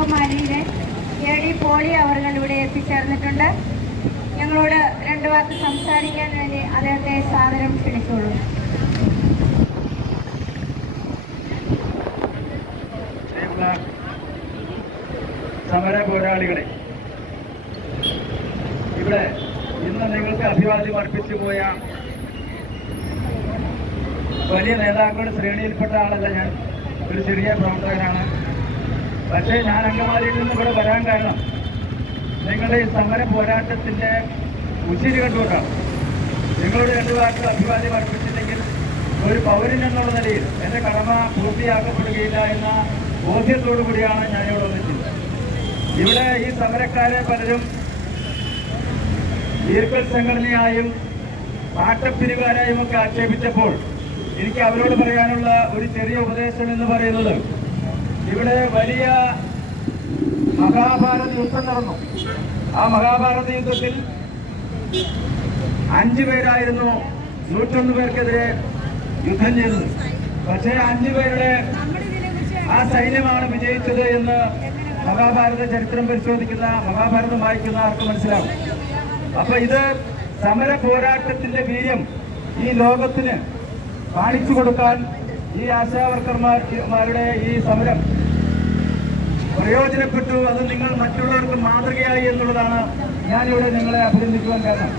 ബഹുമാനിയെ A D Poly അവർ ഇവിടെ എത്തിച്ചേർന്നിട്ടുണ്ട്. ഞങ്ങളോട് രണ്ട് വാക്ക് സംസാരിക്കാൻ വേണ്ടി അദ്ദേഹത്തെ സാദരം ക്ഷണിച്ചോളൂ സമര പോരാളികളെ ഇവിടെ ഇന്ന് നിങ്ങൾക്ക് അഭിവാദ്യം അർപ്പിച്ചു പോയ വലിയ നേതാക്കളുടെ ശ്രേണിയിൽപ്പെട്ട ആളല്ല ഞാൻ. ഒരു ചെറിയ പ്രവർത്തകനാണ്. പക്ഷേ ഞാൻ അങ്കമാലിയിൽ നിന്ന് ഇവിടെ വരാൻ കാരണം നിങ്ങളുടെ ഈ സമര പോരാട്ടത്തിന്റെ ഉച്ചിരി കണ്ടുകൊണ്ടാണ്. നിങ്ങളോട് രണ്ട് വാക്കുകൾ അഭിവാദ്യം അർപ്പിച്ചില്ലെങ്കിൽ ഒരു പൗരൻ എന്നുള്ള നിലയിൽ എന്റെ കടമ പൂർത്തിയാക്കപ്പെടുകയില്ല എന്ന ബോധ്യത്തോടു കൂടിയാണ് ഞാൻ ഇവിടെ വന്നിട്ടുള്ളത്. ഇവിടെ ഈ സമരക്കാരെ പലരും ഈർക്കൽ സംഘടനയായും പാട്ടപ്പിരിവാരായും ഒക്കെ ആക്ഷേപിച്ചപ്പോൾ എനിക്ക് അവരോട് പറയാനുള്ള ഒരു ചെറിയ ഉപദേശം എന്ന് പറയുന്നത് ഇവിടെ വലിയ മഹാഭാരത യുദ്ധം നടന്നു. ആ മഹാഭാരത യുദ്ധത്തിൽ അഞ്ചു പേരായിരുന്നു നൂറ്റൊന്ന് പേർക്കെതിരെ യുദ്ധം ചെയ്തത്. പക്ഷേ അഞ്ചു പേരുടെ ആ സൈന്യമാണ് വിജയിച്ചത് എന്ന് മഹാഭാരത ചരിത്രം പരിശോധിക്കുന്ന മഹാഭാരതം വായിക്കുന്ന ആർക്ക് മനസ്സിലാവും. അപ്പൊ ഇത് സമര പോരാട്ടത്തിന്റെ വീര്യം ഈ ലോകത്തിന് കാണിച്ചു കൊടുക്കാൻ ഈ ആശാവർക്കർമാരുടെ ഈ സമരം പ്രയോജനപ്പെട്ടു. അത് നിങ്ങൾ മറ്റുള്ളവർക്ക് മാതൃകയായി എന്നുള്ളതാണ് ഞാനിവിടെ നിങ്ങളെ അഭിനന്ദിക്കുവാൻ കാരണം.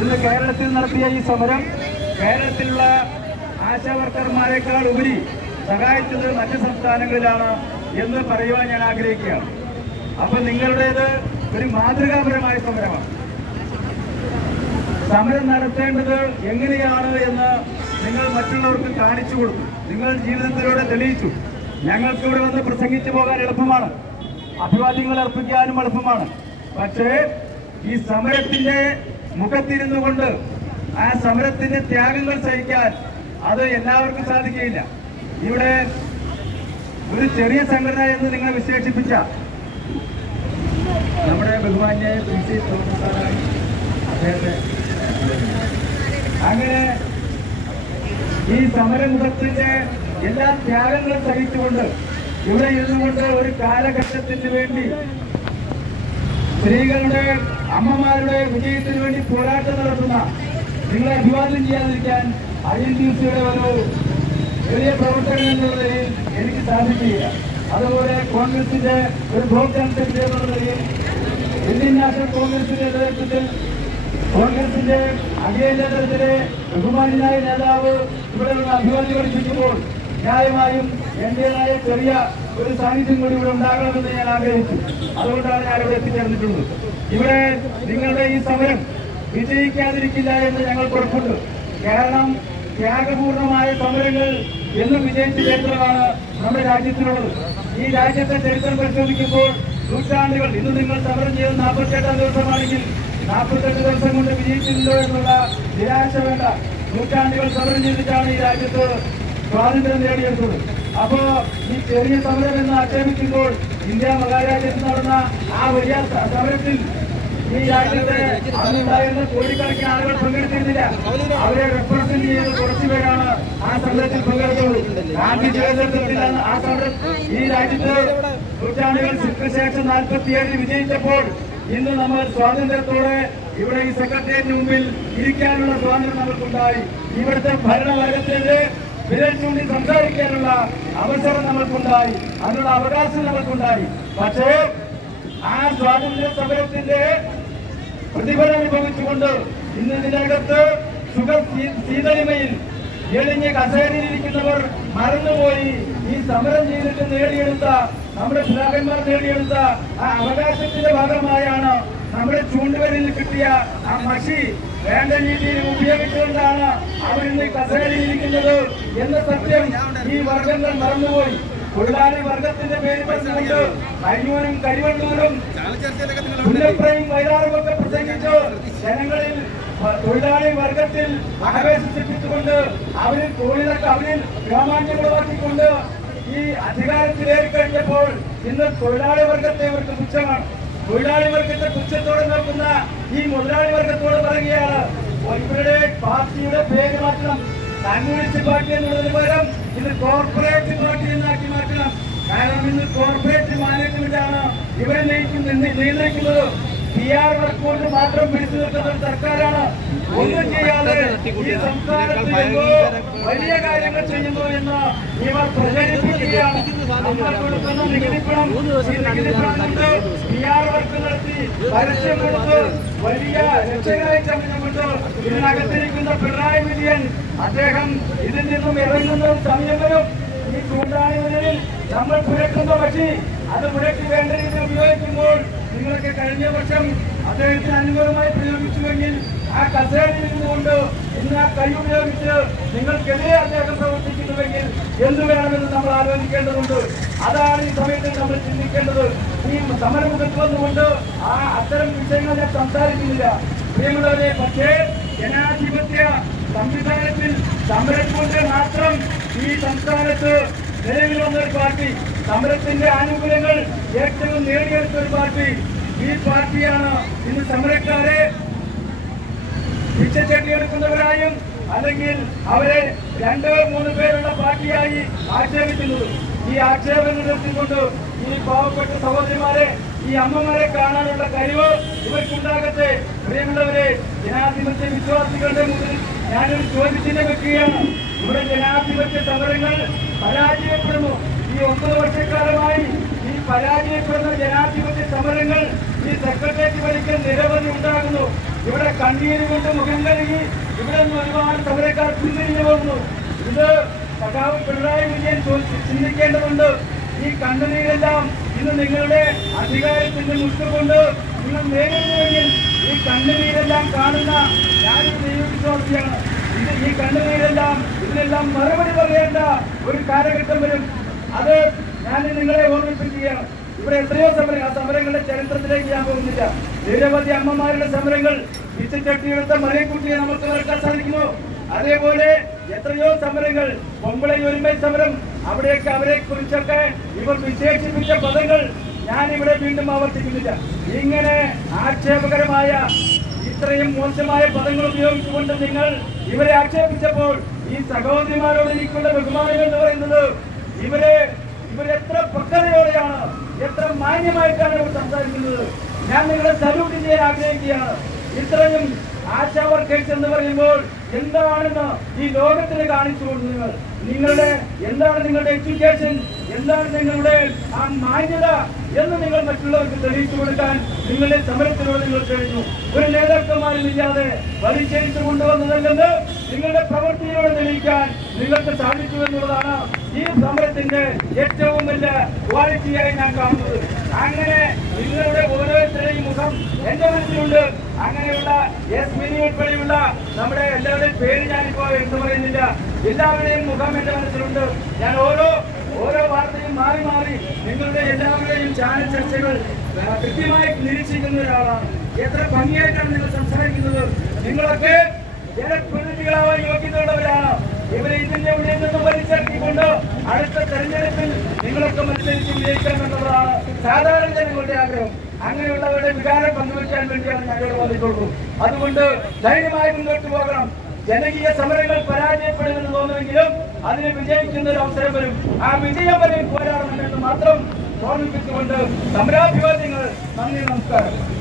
ഇന്ന് കേരളത്തിൽ നടത്തിയ ഈ സമരം കേരളത്തിലുള്ള ആശാവർക്കർമാരെക്കാൾ ഉപരി സഹായിച്ചത് മറ്റ് സംസ്ഥാനങ്ങളിലാണ് എന്ന് പറയുവാൻ ഞാൻ ആഗ്രഹിക്കുകയാണ്. അപ്പൊ നിങ്ങളുടേത് ഒരു മാതൃകാപരമായ സമരമാണ്. സമരം നടത്തേണ്ടത് എങ്ങനെയാണ് എന്ന് നിങ്ങൾ മറ്റുള്ളവർക്ക് കാണിച്ചു കൊടുത്തു നിങ്ങൾ ജീവിതത്തിലൂടെ തെളിയിച്ചു. ഞങ്ങൾക്ക് ഇവിടെ വന്ന് പ്രസംഗിച്ചു പോകാൻ എളുപ്പമാണ്. അഭിവാദ്യങ്ങൾ അർപ്പിക്കാനും എളുപ്പമാണ്. പക്ഷേ ഈ സമരത്തിന്റെ മുഖത്തിരുന്നു കൊണ്ട് ആ സമരത്തിന്റെ ത്യാഗങ്ങൾ സഹിക്കാൻ അത് എല്ലാവർക്കും സാധിക്കുകയില്ല. ഇവിടെ ഒരു ചെറിയ സംഘടന എന്ന് നിങ്ങൾ വിശേഷിപ്പിച്ച നമ്മുടെ ബഹുമാന്യായ പി സി തോമസ് സാറാണ് അദ്ദേഹത്തെ. അങ്ങനെ ഈ സമരമുഖത്തിന്റെ എല്ലാ ത്യാഗങ്ങളും സഹിച്ചുകൊണ്ട് ഇവിടെ ഇരുന്നുകൊണ്ട് ഒരു കാലഘട്ടത്തിന് വേണ്ടി സ്ത്രീകളുടെ അമ്മമാരുടെ വിജയത്തിന് വേണ്ടി പോരാട്ടം നടത്തുന്ന നിങ്ങളെ അഭിവാദ്യം ചെയ്യാതിരിക്കാൻ ഐ എൻ ടി സിയുടെ ഒരു വലിയ പ്രവർത്തകൻ എന്നുള്ള നിലയിൽ എനിക്ക് സാധിക്കുകയില്ല. അതുപോലെ കോൺഗ്രസിന്റെ ഒരു ബ്ലോക്ക് കൺസെപ്റ്റ് എന്നുള്ള നിലയിൽ ഇന്ത്യൻ നാഷണൽ കോൺഗ്രസിന്റെ നേതൃത്വത്തിൽ കോൺഗ്രസിന്റെ അഖിലേന്ത്യാതലത്തിലെ ബഹുമാനായ നേതാവ് ഇവിടെ നിന്ന് അഭിവാദ്യം അർപ്പിക്കുമ്പോൾ ന്യായമായും എന്റേതായ ചെറിയ ഒരു സാന്നിധ്യം കൂടി ഇവിടെ ഉണ്ടാകണമെന്ന് ഞാൻ ആഗ്രഹിച്ചു. അതുകൊണ്ടാണ് ഞാൻ ഇവിടെ എത്തിച്ചേർന്നിട്ടുള്ളത്. ഇവിടെ നിങ്ങളുടെ ഈ സമരം വിജയിക്കാതിരിക്കില്ല എന്ന് ഞങ്ങൾ ഉറപ്പുണ്ട്. കാരണം ത്യാഗപൂർണമായ സമരങ്ങൾ എന്നും വിജയിച്ച ചരിത്രമാണ് നമ്മുടെ രാജ്യത്തിനുള്ളത്. ഈ രാജ്യത്തെ ചരിത്രം പരിശോധിക്കുമ്പോൾ നൂറ്റാണ്ടുകൾ ഇന്ന് നിങ്ങൾ സമരം ചെയ്ത് നാൽപ്പത്തെട്ടാം ദിവസമാണെങ്കിൽ നാൽപ്പത്തെട്ട് ദിവസം കൊണ്ട് വിജയിച്ചില്ലോ എന്നുള്ള നിരാശ വേണ്ട. നൂറ്റാണ്ടുകൾ സമരം ചെയ്തിട്ടാണ് ഈ രാജ്യത്ത് സ്വാതന്ത്ര്യം നേടിയെടുത്തത്. അപ്പോ ഈ ചെറിയ സമരം എന്ന് ആക്ഷേപിക്കുമ്പോൾ ഇന്ത്യ മഹാരാജ്യത്ത് നടന്ന ആ വലിയ സമരത്തിൽ ഈ രാജ്യത്തെ അന്നുണ്ടായിരുന്ന കോടിക്കണക്കിന് ആളുകൾ പങ്കെടുത്തിരുന്നില്ല. അവരെ റെപ്രസെന്റ് ചെയ്യുന്ന കുറച്ചു പേരാണ് ആ സമരത്തിൽ പങ്കെടുത്തുള്ളൂ. ഗാന്ധി നേതൃത്വത്തിലാണ് ആ സമരം ഈ രാജ്യത്ത് നൂറ്റാണ്ടുകൾ ശേഷം നാൽപ്പത്തിയേഴിൽ വിജയിച്ചപ്പോൾ ഇന്ന് നമ്മൾ സ്വാതന്ത്ര്യത്തോടെ ഇവിടെ ഈ സെക്രട്ടേറിയറ്റിന് മുമ്പിൽ ഇരിക്കാനുള്ള സ്വാതന്ത്ര്യം നമുക്കുണ്ടായി ഇവിടുത്തെ ഭരണവർഗത്തിനെതിരെ വിരൽ ചൂണ്ടി സംസാരിക്കാനുള്ള അവസരം നമുക്കുണ്ടായി അതിനുള്ള അവകാശം നമുക്കുണ്ടായി പക്ഷേ ആ സ്വാതന്ത്ര്യ സമരത്തിന്റെ പ്രതിഫലം അനുഭവിച്ചുകൊണ്ട് ഇന്ന് ഇതിനകത്ത് സുഖ ശീതളിമയിൽ എളിഞ്ഞ് കസേരയിലിരിക്കുന്നവർ മറന്നുപോയി. ഈ സമരം ചെയ്തിട്ട് നേടിയെടുത്ത നമ്മുടെ പിതാക്കന്മാർ നേടിയെടുത്ത ആ അവകാശത്തിന്റെ ഭാഗമായാണ് നമ്മുടെ ചൂണ്ടുവരിൽ കിട്ടിയ ആ മഷി. വേണ്ട രീതിയിൽ ഉപയോഗിച്ചുകൊണ്ടാണ് അവരിന്ന് കസേരയിലിരിക്കുന്നത് എന്ന സത്യം ഈ വർഗങ്ങൾ മറന്നുപോയി. തൊഴിലാളി വർഗത്തിന്റെ പേര് പറഞ്ഞുകൊണ്ട് കയ്യൂരും കരിവണ്ണൂരും പുല്ലപ്രയും വൈതാറും ഒക്കെ പ്രസംഗിച്ച്. ജനങ്ങളിൽ തൊഴിലാളി വർഗത്തിൽ ആവേശം സൃഷ്ടിച്ചുകൊണ്ട് അവരിൽ തൊഴിലൊക്കെ അവരിൽ രോമാഞ്ചമുളവാക്കിക്കൊണ്ട് ഈ അധികാരത്തിലേറി കഴിഞ്ഞപ്പോൾ ഇന്ന് തൊഴിലാളി വർഗത്തെ ഇവർക്ക് പുച്ഛമാണ്. തൊഴിലാളി വർഗത്തെ പുച്ഛത്തോടെ നോക്കുന്ന ഈ മുതലാളി വർഗത്തോട് പറയുകയാണ് ഇവരുടെ പാർട്ടിയുടെ പേര് മാറ്റണം കമ്മ്യൂണിസ്റ്റ് പാർട്ടി എന്നുള്ളതിന് പകരം ഇത് കോർപ്പറേറ്റ് പാർട്ടി എന്നാക്കി മാറ്റണം. കാരണം ഇന്ന് കോർപ്പറേറ്റ് മാനേജ്മെന്റ് ഇവരെ നയിക്കുന്ന നിയന്ത്രിക്കുന്നത്. പി ആർ കൊണ്ട് മാത്രം പിടിച്ചു നിൽക്കുന്ന ഒരു സർക്കാരാണ്. ഒന്നും ചെയ്യാതെ ഈ സംസ്ഥാനത്ത് വലിയ കാര്യങ്ങൾ ചെയ്യുന്നു എന്ന് ഇവർ പ്രചരിപ്പിക്കുകയാണ്. പരസ്യം കൊടുത്ത് വലിയ രക്ഷകരായി ചമഞ്ഞുകൊണ്ട് ഇതിനകത്തിരിക്കുന്ന പിണറായി വിജയൻ അദ്ദേഹം ഇതിൽ നിന്നും ഇറങ്ങുന്ന വരും ഈ ചൂണ്ടാണികളിൽ നമ്മൾ പുരക്കുന്ന പക്ഷി അത് പുരക്ക് വേണ്ട രീതിയിൽ ഉപയോഗിക്കുമ്പോൾ നിങ്ങൾക്ക് കഴിഞ്ഞ വർഷം അദ്ദേഹത്തിന് അനുകൂലമായി പ്രയോഗിച്ചുവെങ്കിൽ ആ കസേരയിൽ നിന്നുകൊണ്ട് ഇന്ന് ആ കൈ ഉപയോഗിച്ച് നിങ്ങൾക്കെതിരെ അദ്ദേഹം പ്രവർത്തിക്കുന്നുവെങ്കിൽ എന്ത് വേണമെന്ന് നമ്മൾ ആലോചിക്കേണ്ടതുണ്ട്. അതാണ് ഈ സമയത്ത് നമ്മൾ ചിന്തിക്കേണ്ടത്. ഈ സമരമുഖത്ത് വന്നുകൊണ്ട് ആ അത്തരം വിഷയങ്ങൾ ഞാൻ സംസാരിക്കുന്നില്ല. പ്രിയമുള്ളവരെ പക്ഷേ ജനാധിപത്യ സംവിധാനത്തിൽ സമരം കൊണ്ട് മാത്രം ഈ സംസ്ഥാനത്ത് നിലവിൽ ഒരു പാർട്ടി സമരത്തിന്റെ ആനുകൂല്യങ്ങൾ ഏറ്റവും നേടിയെടുത്ത ഒരു പാർട്ടി. ഈ പാർട്ടിയാണ് ഇന്ന് സമരക്കാരെ പിച്ചച്ചട്ടിയെടുക്കുന്നവരായും അല്ലെങ്കിൽ അവരെ രണ്ടോ മൂന്ന് പേരുള്ള പാർട്ടിയായി ആക്ഷേപിക്കുന്നത്. ഈ ആക്ഷേപങ്ങൾ നിർത്തിക്കൊണ്ട് ഈ പാവപ്പെട്ട സഹോദരിമാരെ ഈ അമ്മമാരെ കാണാനുള്ള കഴിവ് ഇവർക്കുണ്ടാകട്ടെ. പ്രിയമുള്ളവരെ ജനാധിപത്യ വിശ്വാസികളുടെ മുന്നിൽ ഞാനൊരു ചോദ്യത്തിന് വെക്കുകയാണ്. ഇവിടെ ജനാധിപത്യ സമരങ്ങൾ പരാജയപ്പെടുന്നു. ഈ ഒമ്പത് വർഷക്കാലമായി ഈ പരാജയപ്പെടുന്ന ജനാധിപത്യ സമരങ്ങൾ ഈ സെക്രട്ടേറിയറ്റ് വലിക്കൽ നിരവധി ഉണ്ടാകുന്നു. ഇവിടെ കണ്ണീര് കൊണ്ട് മുഖം കഴുകി ഇവിടെ നിന്ന് ഒരുപാട് സമരക്കാർ പിന്തിരിഞ്ഞു പോകുന്നു. ഇത് സഖാവ് പിണറായി വിജയൻ ചിന്തിക്കേണ്ടതുണ്ട്. ഈ കണ്ണുനീരെല്ലാം ഇന്ന് നിങ്ങളുടെ അധികാരത്തിന്റെ മുട്ടുകൊണ്ട് നിങ്ങൾ നേരിടുന്നുവെങ്കിൽ ഈ കണ്ണുനീരെല്ലാം കാണുന്ന ഞാനൊരു ദൈവവിശ്വാസിയാണ്. ഇത് ഈ കണ്ണുനീരെല്ലാം ഇതിനെല്ലാം മറുപടി പറയേണ്ട ഒരു കാലഘട്ടം വരും. അത് ഞാൻ നിങ്ങളെ ഓർമ്മിപ്പിക്കുകയാണ്. ഇവിടെ എത്രയോ സമരങ്ങൾ ആ സമരങ്ങളുടെ ചരിത്രത്തിലേക്ക് ഞാൻ പോകുന്നില്ല. നിരവധി അമ്മമാരുടെ സമരങ്ങൾ പിച്ചച്ചട്ടിയെടുത്ത മറിയക്കുട്ടിയെ നമുക്ക് നടക്കാൻ സാധിക്കുമോ? അതേപോലെ എത്രയോ സമരങ്ങൾ പൊമ്പളി ഒരുമൈ സമരം അവിടെയൊക്കെ അവരെ കുറിച്ചൊക്കെ ഇവർ വിശേഷിപ്പിച്ച പദങ്ങൾ ഞാൻ ഇവിടെ വീണ്ടും ആവർത്തിക്കുന്നില്ല. ഇങ്ങനെ ആക്ഷേപകരമായ ഇത്രയും മോശമായ പദങ്ങൾ ഉപയോഗിച്ചുകൊണ്ട് നിങ്ങൾ ഇവരെ ആക്ഷേപിച്ചപ്പോൾ ഈ സഹോദരിമാരോട് എനിക്കുള്ള ബഹുമാനം എന്ന് പറയുന്നത് ഇവരെ ഇവരെത്ര പക്വതയോടെയാണ് എത്ര മാന്യമായിട്ടാണ് ഇവർ സംസാരിക്കുന്നത്. ഞാൻ നിങ്ങളെ സല്യൂട്ട് ചെയ്യാൻ ആഗ്രഹിക്കുകയാണ്. ഇത്രയും ആശാ വർക്കേഴ്സ് എന്ന് പറയുമ്പോൾ എന്താണെന്ന് ഈ ലോകത്തിന് കാണിച്ചുകൊണ്ട് നിങ്ങൾ. നിങ്ങളുടെ എന്താണ് നിങ്ങളുടെ എഡ്യൂക്കേഷൻ എന്താണ് നിങ്ങളുടെ ആ മാന്യത എന്ന് നിങ്ങൾ മറ്റുള്ളവർക്ക് തെളിയിച്ചു കൊടുക്കാൻ നിങ്ങളുടെ സമരത്തിനോട് നിങ്ങൾ കഴിഞ്ഞു. ഒരു നേതാക്കന്മാരും ഇല്ലാതെ വലിച്ചഴിച്ചു കൊണ്ടുവന്നതല്ലെന്ന് നിങ്ങളുടെ പ്രവൃത്തിയിലൂടെ തെളിയിക്കാൻ നിങ്ങൾക്ക് സാധിച്ചു എന്നുള്ളതാണ് ഈ സമരത്തിന്റെ ഏറ്റവും വലിയ ക്വാളിറ്റിയായി ഞാൻ കാണുന്നത്. അങ്ങനെ നിങ്ങളുടെ ഓരോരുത്തരുടെയും മുഖം എന്റെ മനസ്സിലുണ്ട്. അങ്ങനെയുള്ള എസ് മിനി ഉൾപ്പെടെയുള്ള നമ്മുടെ എല്ലാവരുടെയും പേര് ഞാനിപ്പോ എടുത്തു പറയുന്നില്ല. എല്ലാവരുടെയും മുഖം എന്റെ മനസ്സിലുണ്ട്. ഞാൻ ഓരോ ഓരോ വാർത്തയും മാറി മാറി നിങ്ങളുടെ എല്ലാവരുടെയും ചാനൽ ചർച്ചകൾ കൃത്യമായി നിരീക്ഷിക്കുന്ന ഒരാളാണ്. എത്ര ഭംഗിയായിട്ടാണ് നിങ്ങൾ സംസാരിക്കുന്നത്? നിങ്ങളൊക്കെ ജനപ്രതിനിധികളാവാൻ യോഗ്യതയുള്ളവരാണ്? ഇവരെ ഇതിന്റെ ഉള്ളിൽ നിന്നും വലിച്ചിറക്കിക്കൊണ്ട് അടുത്ത തെരഞ്ഞെടുപ്പിൽ നിങ്ങളൊക്കെ മത്സരിച്ച് വിജയിക്കണം എന്നുള്ളതാണ് സാധാരണ ജനങ്ങളുടെ ആഗ്രഹം. അങ്ങനെയുള്ളവരുടെ വികാരം പങ്കുവയ്ക്കാൻ വേണ്ടിയാണ് ഞങ്ങൾ വന്നിട്ടുള്ളൂ അതുകൊണ്ട് ധൈര്യമായി മുന്നോട്ട് പോകണം. ജനകീയ സമരങ്ങൾ പരാജയപ്പെടുമെന്ന് തോന്നുമെങ്കിലും അതിനെ വിജയിക്കുന്ന ഒരു അവസരം വരും. ആ വിജയം വരെ പോരാടണമെന്ന് മാത്രം ഓർമ്മിപ്പിച്ചുകൊണ്ട് സമരാഭിവാദ്യങ്ങൾ നന്ദി നമസ്കാരം.